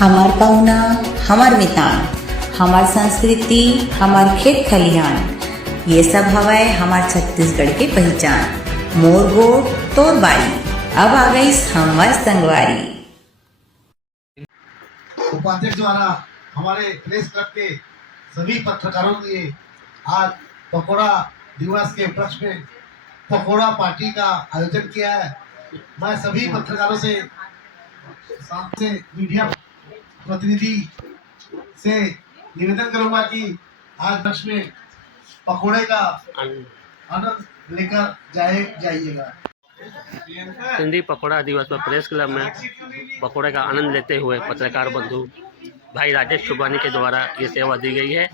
हमार पहुना, हमार मितान, हमार संस्कृति, हमार खेत खलिहान, ये सब हवाए हमार छत्तीसगढ़ के पहचान। मोर गोड़ तोर बारी, अब आ गई हमार संगवारी। उपाध्यक्ष द्वारा हमारे प्रेस क्लब के सभी पत्रकारों के लिए आज पकोड़ा दिवस के उपलक्ष्य में पकोड़ा पार्टी का आयोजन किया है। मैं सभी पत्रकारों से सामने मीडिया प्रतिनिधि से निवेदन करूंगा कि आज दक्ष में पकोड़े का आनंद लेकर जाइएगा। सिंधी पकोड़ा दिवस पर प्रेस क्लब में पकोड़े का आनंद लेते हुए पत्रकार बंधु भाई राजेश शुभानी के द्वारा ये सेवा दी गई है।